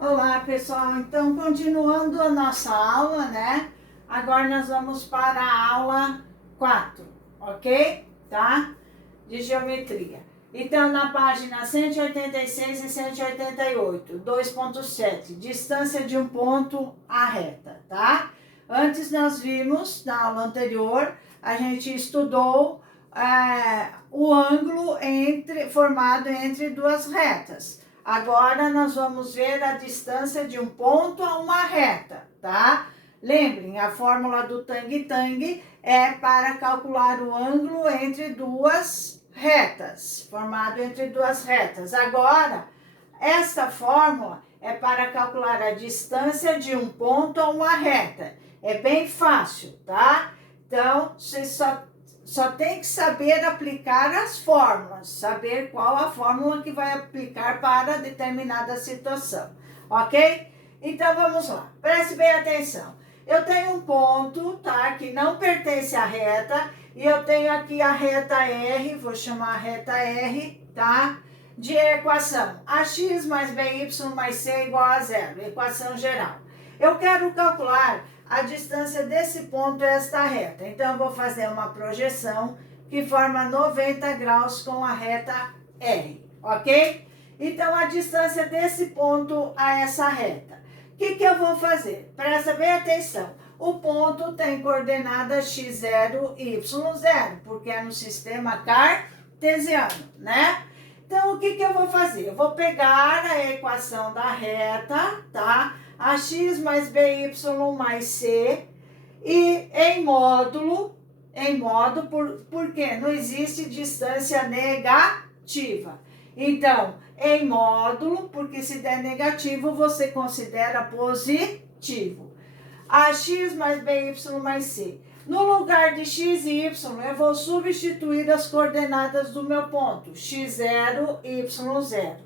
Olá, pessoal. Então, continuando a nossa aula, né? Agora nós vamos para a aula 4, ok? Tá? De geometria. Então, na página 186 e 188, 2.7, distância de um ponto à reta, tá? Antes nós vimos, na aula anterior, a gente estudou o ângulo formado entre duas retas. Agora nós vamos ver a distância de um ponto a uma reta, tá? Lembrem, a fórmula do tangue-tangue é para calcular o ângulo entre duas retas, formado entre duas retas. Agora, esta fórmula é para calcular a distância de um ponto a uma reta. É bem fácil, tá? Então, vocês só tem que saber aplicar as fórmulas, saber qual a fórmula que vai aplicar para determinada situação, ok? Então, vamos lá, preste bem atenção. Eu tenho um ponto, tá, que não pertence à reta, e eu tenho aqui a reta R, vou chamar a reta R, tá? De equação ax mais by mais c igual a zero, equação geral. Eu quero calcular a distância desse ponto é esta reta. Então, eu vou fazer uma projeção que forma 90 graus com a reta R, ok? Então, a distância desse ponto a essa reta. O que eu vou fazer? Presta bem atenção. O ponto tem coordenada x0, y0, porque é no sistema cartesiano, né? Então, o que eu vou fazer? Eu vou pegar a equação da reta, tá? Ax mais by mais c, e em módulo, porque não existe distância negativa. Então, em módulo, porque se der negativo, você considera positivo. Ax mais by mais c. No lugar de x e y, eu vou substituir as coordenadas do meu ponto, x0, y0,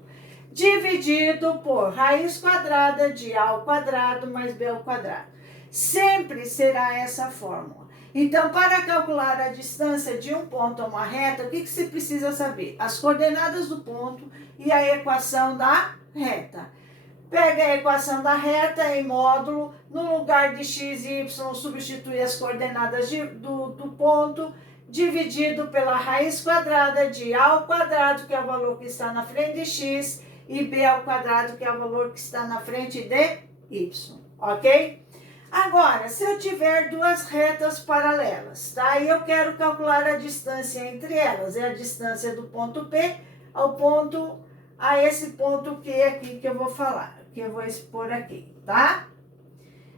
dividido por raiz quadrada de a ao quadrado mais b ao quadrado. Sempre será essa fórmula. Então, para calcular a distância de um ponto a uma reta, o que você precisa saber? As coordenadas do ponto e a equação da reta. Pega a equação da reta em módulo, no lugar de x e y, substitui as coordenadas do ponto, dividido pela raiz quadrada de a ao quadrado, que é o valor que está na frente de x, e b ao quadrado, que é o valor que está na frente de y, ok? Agora, se eu tiver duas retas paralelas, tá? E eu quero calcular a distância entre elas, é a distância do ponto P a esse ponto Q aqui que eu vou falar, que eu vou expor aqui, tá?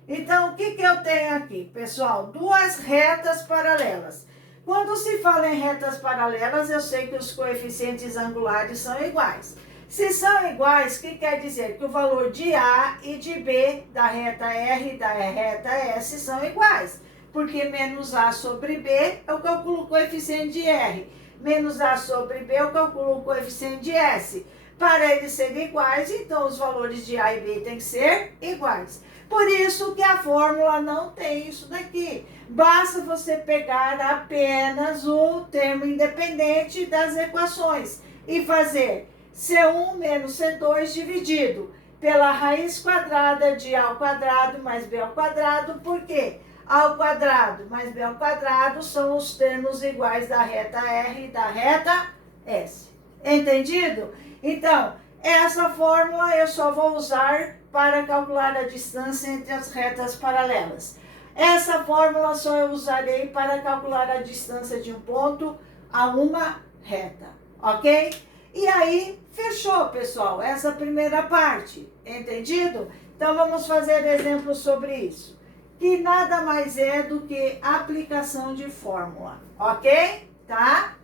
Então, o que eu tenho aqui, pessoal? Duas retas paralelas. Quando se fala em retas paralelas, eu sei que os coeficientes angulares são iguais. Se são iguais, o que quer dizer? Que o valor de A e de B da reta R e da reta S são iguais. Porque menos A sobre B, eu calculo o coeficiente de R. Menos A sobre B, eu calculo o coeficiente de S. Para eles serem iguais, então os valores de A e B têm que ser iguais. Por isso que a fórmula não tem isso daqui. Basta você pegar apenas o termo independente das equações e fazer C1 menos C2 dividido pela raiz quadrada de A ao quadrado mais B ao quadrado, porque A ao quadrado mais B ao quadrado são os termos iguais da reta R e da reta S. Entendido? Então, essa fórmula eu só vou usar para calcular a distância entre as retas paralelas. Essa fórmula só eu usarei para calcular a distância de um ponto a uma reta, ok? E aí, fechou, pessoal, essa primeira parte, entendido? Então, vamos fazer exemplos sobre isso, que nada mais é do que aplicação de fórmula, ok? Tá?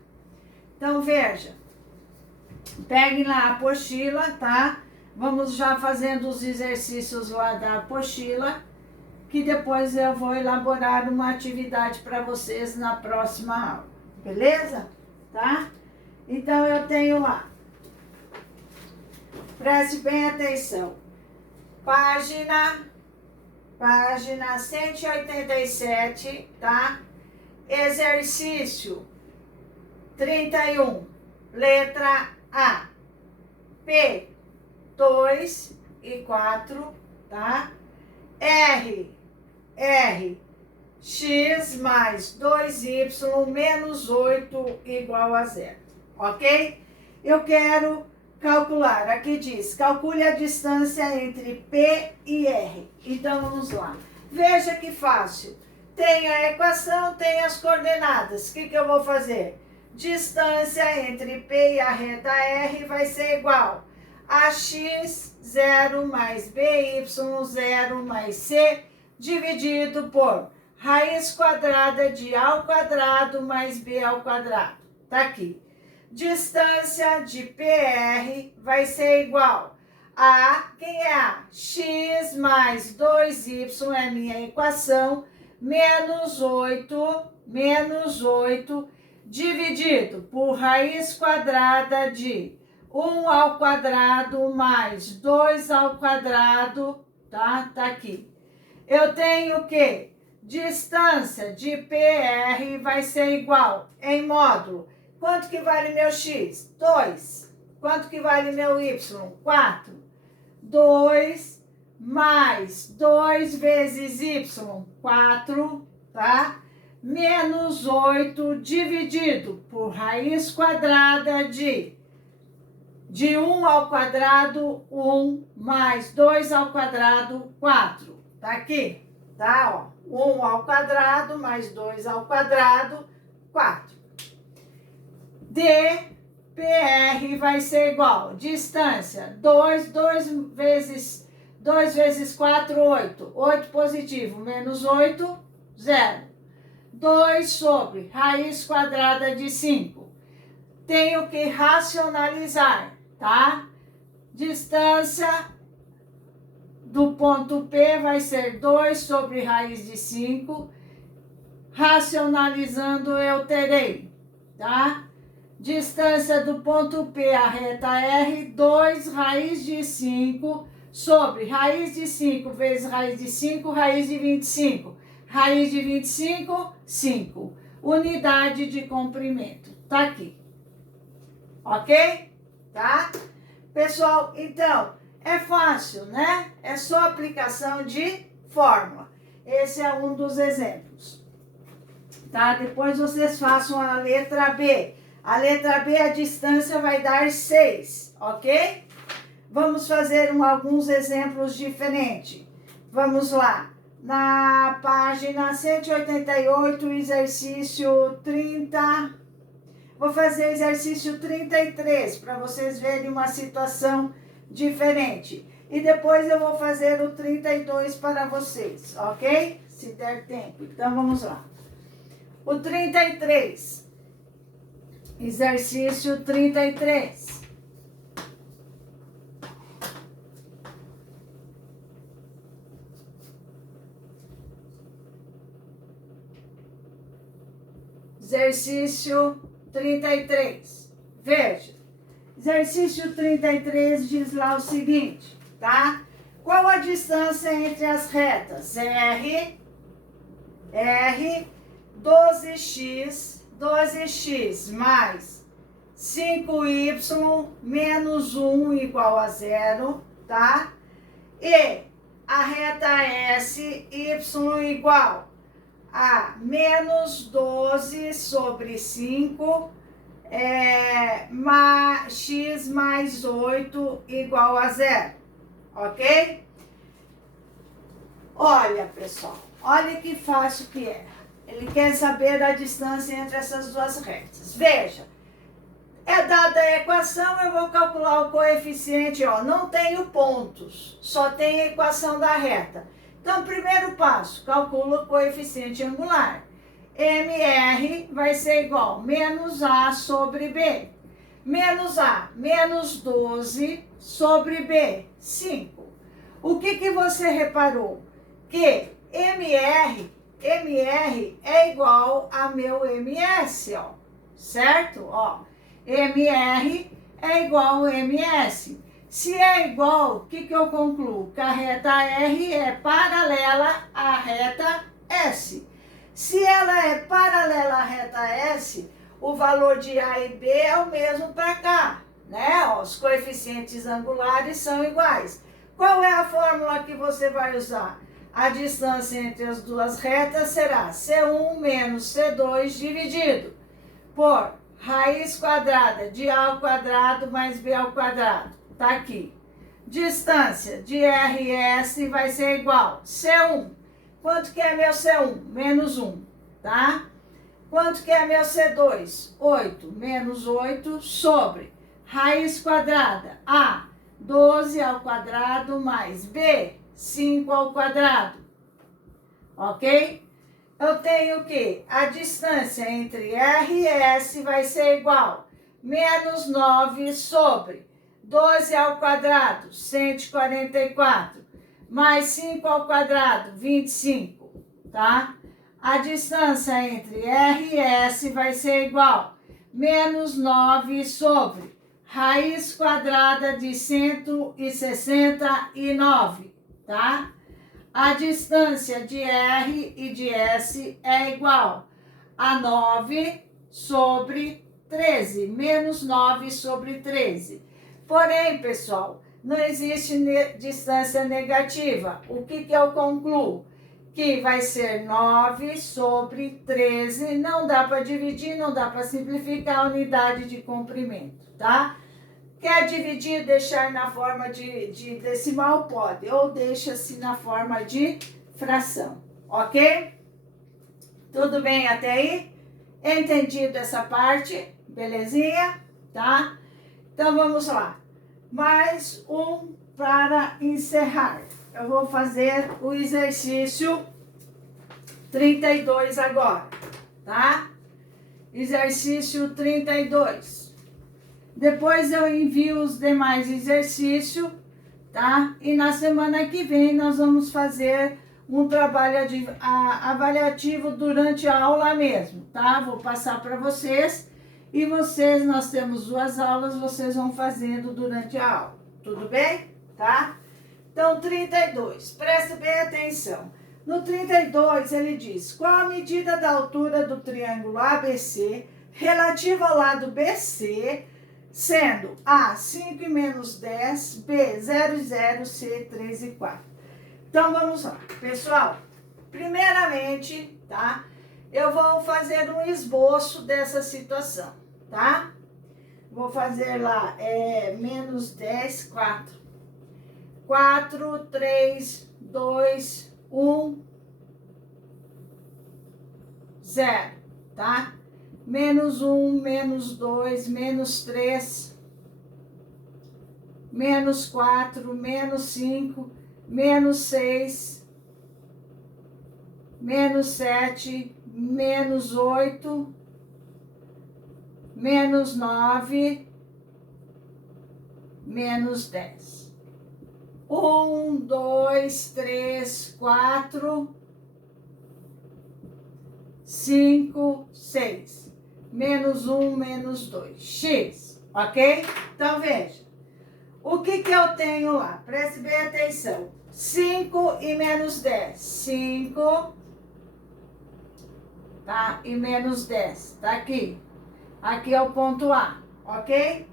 Então, veja, peguem lá a apostila, tá? Vamos já fazendo os exercícios lá da apostila, que depois eu vou elaborar uma atividade para vocês na próxima aula, beleza? Tá? Então, eu tenho lá, preste bem atenção, página 187, tá? Exercício 31, letra A, P2 e 4, tá? R, x mais 2y menos 8 igual a 0, ok? Eu quero calcular, aqui diz, calcule a distância entre P e R. Então, vamos lá. Veja que fácil. Tem a equação, tem as coordenadas. O que eu vou fazer? Distância entre P e a reta R vai ser igual a x, 0 mais by, 0 mais c, dividido por raiz quadrada de a ao quadrado mais b ao quadrado. Tá aqui. Distância de PR vai ser igual a, quem é a? X mais 2y é minha equação, menos 8, dividido por raiz quadrada de 1 ao quadrado mais 2 ao quadrado, tá? Tá aqui. Eu tenho o quê? Distância de PR vai ser igual, em módulo. Quanto que vale meu x? 2. Quanto que vale meu y? 4. 2 mais 2 vezes y, 4, tá? Menos 8 dividido por raiz quadrada de 1 ao quadrado, 1, mais 2 ao quadrado, 4. Tá aqui, tá? Ó, 1 ao quadrado mais 2 ao quadrado, 4. dPr vai ser igual, distância, 2 vezes 4, 8. 8 positivo, menos 8, 0. 2 sobre raiz quadrada de 5. Tenho que racionalizar, tá? Distância do ponto P vai ser 2 sobre raiz de 5. Racionalizando, eu terei, tá? Distância do ponto P à reta R, 2 raiz de 5 sobre raiz de 5 vezes raiz de 5, raiz de 25. Raiz de 25, 5. Unidade de comprimento. Tá aqui. Ok? Tá? Pessoal, então, é fácil, né? É só aplicação de fórmula. Esse é um dos exemplos. Tá? Depois vocês façam a letra B. A letra B, a distância vai dar 6, ok? Vamos fazer alguns exemplos diferentes. Vamos lá. Na página 188, exercício 30. Vou fazer o exercício 33 para vocês verem uma situação diferente. E depois eu vou fazer o 32 para vocês, ok? Se der tempo. Então vamos lá. O 33. Exercício 33. Exercício 33. Veja. Exercício 33 diz lá o seguinte, tá? Qual a distância entre as retas? R, 12x mais 5y menos 1 igual a 0, tá? E a reta S, y igual a menos 12 sobre 5, x mais 8 igual a 0, ok? Olha, pessoal, olha que fácil que é. Ele quer saber a distância entre essas duas retas. Veja, é dada a equação, eu vou calcular o coeficiente, ó, não tenho pontos, só tem a equação da reta. Então, primeiro passo, calculo o coeficiente angular. MR vai ser igual a menos A sobre B. Menos A, menos 12 sobre B, 5. O que você reparou? Que MR é igual a meu MS, ó, certo? Ó, MR é igual a MS. Se é igual, o que eu concluo? Que a reta R é paralela à reta S. Se ela é paralela à reta S, o valor de A e B é o mesmo para cá, né? Ó, os coeficientes angulares são iguais. Qual é a fórmula que você vai usar? A distância entre as duas retas será C1 menos C2 dividido por raiz quadrada de A ao quadrado mais B ao quadrado. Tá aqui. Distância de R e S vai ser igual C1. Quanto que é meu C1? Menos 1, tá? Quanto que é meu C2? 8 menos 8 sobre raiz quadrada A, 12 ao quadrado mais B, 5 ao quadrado. Ok? Eu tenho que a distância entre R e S vai ser igual menos 9 sobre 12 ao quadrado, 144, mais 5 ao quadrado, 25, tá? A distância entre R e S vai ser igual menos 9 sobre raiz quadrada de 169, tá? A distância de R e de S é igual a 9 sobre 13, menos 9 sobre 13. Porém, pessoal, não existe distância negativa. O que eu concluo? Que vai ser 9 sobre 13. Não dá para dividir, não dá para simplificar a unidade de comprimento, tá? Quer dividir, deixar na forma de decimal? Pode. Ou deixa-se na forma de fração, ok? Tudo bem até aí? Entendido essa parte? Belezinha? Tá? Então, vamos lá. Mais um para encerrar. Eu vou fazer o exercício 32 agora, tá? Exercício 32. Depois eu envio os demais exercícios, tá? E na semana que vem nós vamos fazer um trabalho avaliativo durante a aula mesmo, tá? Vou passar para vocês e vocês, nós temos 2 aulas, vocês vão fazendo durante a aula, tudo bem? Tá? Então, 32, presta bem atenção. No 32, ele diz, qual a medida da altura do triângulo ABC relativa ao lado BC, sendo A, 5 e menos 10, B, 0 e 0, C, 3 e 4. Então, vamos lá. Pessoal, primeiramente, tá? Eu vou fazer um esboço dessa situação, tá? Vou fazer lá, menos 10, 4. 4, 3, 2, 1, 0, tá? Menos 1, menos 2, menos 3, menos 4, menos 5, menos 6, menos 7, menos 8, menos 9, menos 10. 1, 2, 3, 4, 5, 6. Menos 1, menos 2. X, ok? Então, veja. O que eu tenho lá? Preste bem atenção. 5 e menos 10. 5, tá? E menos 10. Tá aqui. Aqui é o ponto A, ok?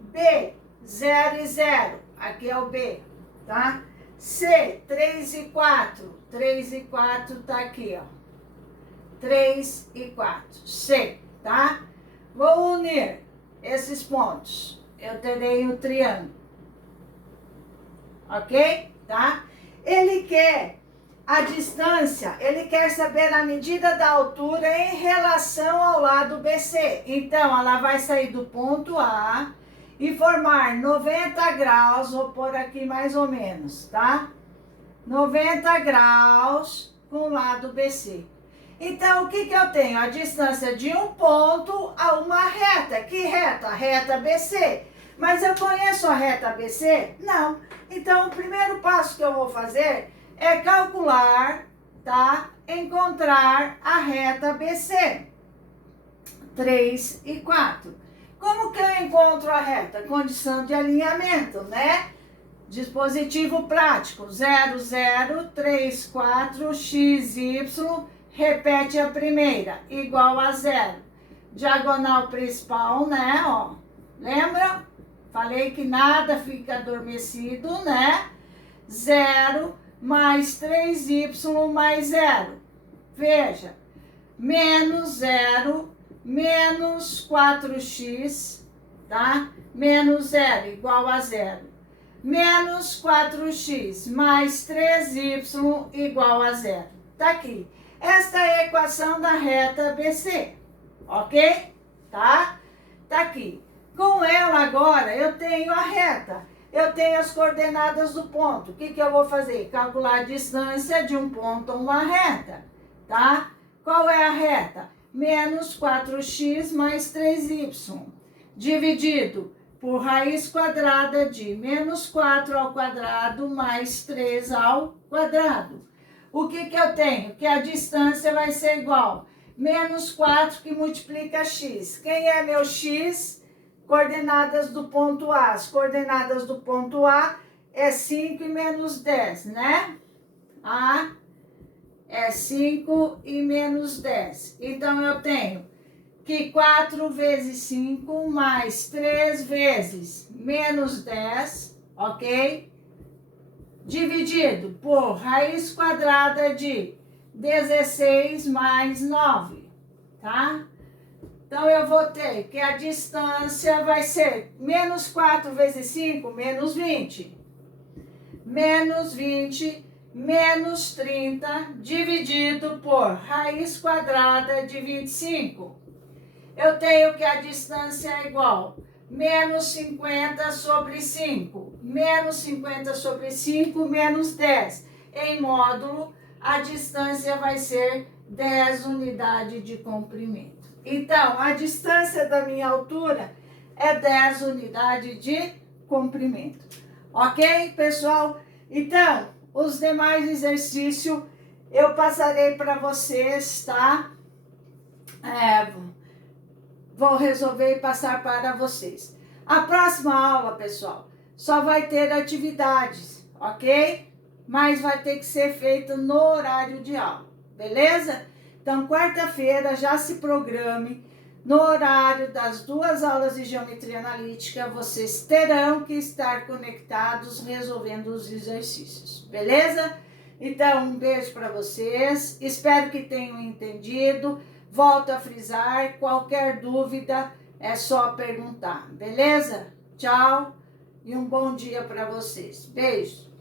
B, 0 e 0. Aqui é o B, tá? C, 3 e 4. 3 e 4 tá aqui, ó. 3 e 4. C, tá? Vou unir esses pontos. Eu terei o triângulo. Ok? Tá? Ele quer a distância, ele quer saber a medida da altura em relação ao lado BC. Então, ela vai sair do ponto A e formar 90 graus, vou pôr aqui mais ou menos, tá? 90 graus com o lado BC. Então, o que eu tenho? A distância de um ponto a uma reta. Que reta? Reta BC. Mas eu conheço a reta BC? Não. Então, o primeiro passo que eu vou fazer é calcular, tá? Encontrar a reta BC. 3 e 4. Como que eu encontro a reta? Condição de alinhamento, né? Dispositivo prático. 0, 0, 3, 4, x, y. Repete a primeira, igual a 0. Diagonal principal, né, ó. Lembra? Falei que nada fica adormecido, né? 0 mais 3y mais 0. Veja, menos 0, menos 4x, tá? Menos 0 igual a 0. Menos 4x mais 3y igual a 0. Tá aqui. Esta é a equação da reta BC, ok? Tá? Tá aqui. Com ela agora eu tenho a reta. Eu tenho as coordenadas do ponto. O que eu vou fazer? Calcular a distância de um ponto a uma reta, tá? Qual é a reta? Menos 4x mais 3y, dividido por raiz quadrada de menos 4 ao quadrado mais 3 ao quadrado. O que eu tenho? Que a distância vai ser igual menos 4 que multiplica x. Quem é meu x? Coordenadas do ponto A. As coordenadas do ponto A é 5 e menos 10, né? A é 5 e menos 10. Então, eu tenho que 4 vezes 5 mais 3 vezes menos 10, ok? Dividido por raiz quadrada de 16 mais 9, tá? Então, eu vou ter que a distância vai ser menos 4 vezes 5, menos 20. Menos 20, menos 30, dividido por raiz quadrada de 25. Eu tenho que a distância é igual menos 50 sobre 5. Menos 50 sobre 5, menos 10. Em módulo, a distância vai ser 10 unidades de comprimento. Então, a distância da minha altura é 10 unidades de comprimento. Ok, pessoal? Então, os demais exercícios eu passarei para vocês, tá? Vou resolver e passar para vocês. A próxima aula, pessoal, só vai ter atividades, ok? Mas vai ter que ser feito no horário de aula, beleza? Então, quarta-feira, já se programe. No horário das 2 aulas de geometria analítica, vocês terão que estar conectados resolvendo os exercícios, beleza? Então, um beijo para vocês. Espero que tenham entendido. Volto a frisar, qualquer dúvida é só perguntar, beleza? Tchau e um bom dia para vocês. Beijo!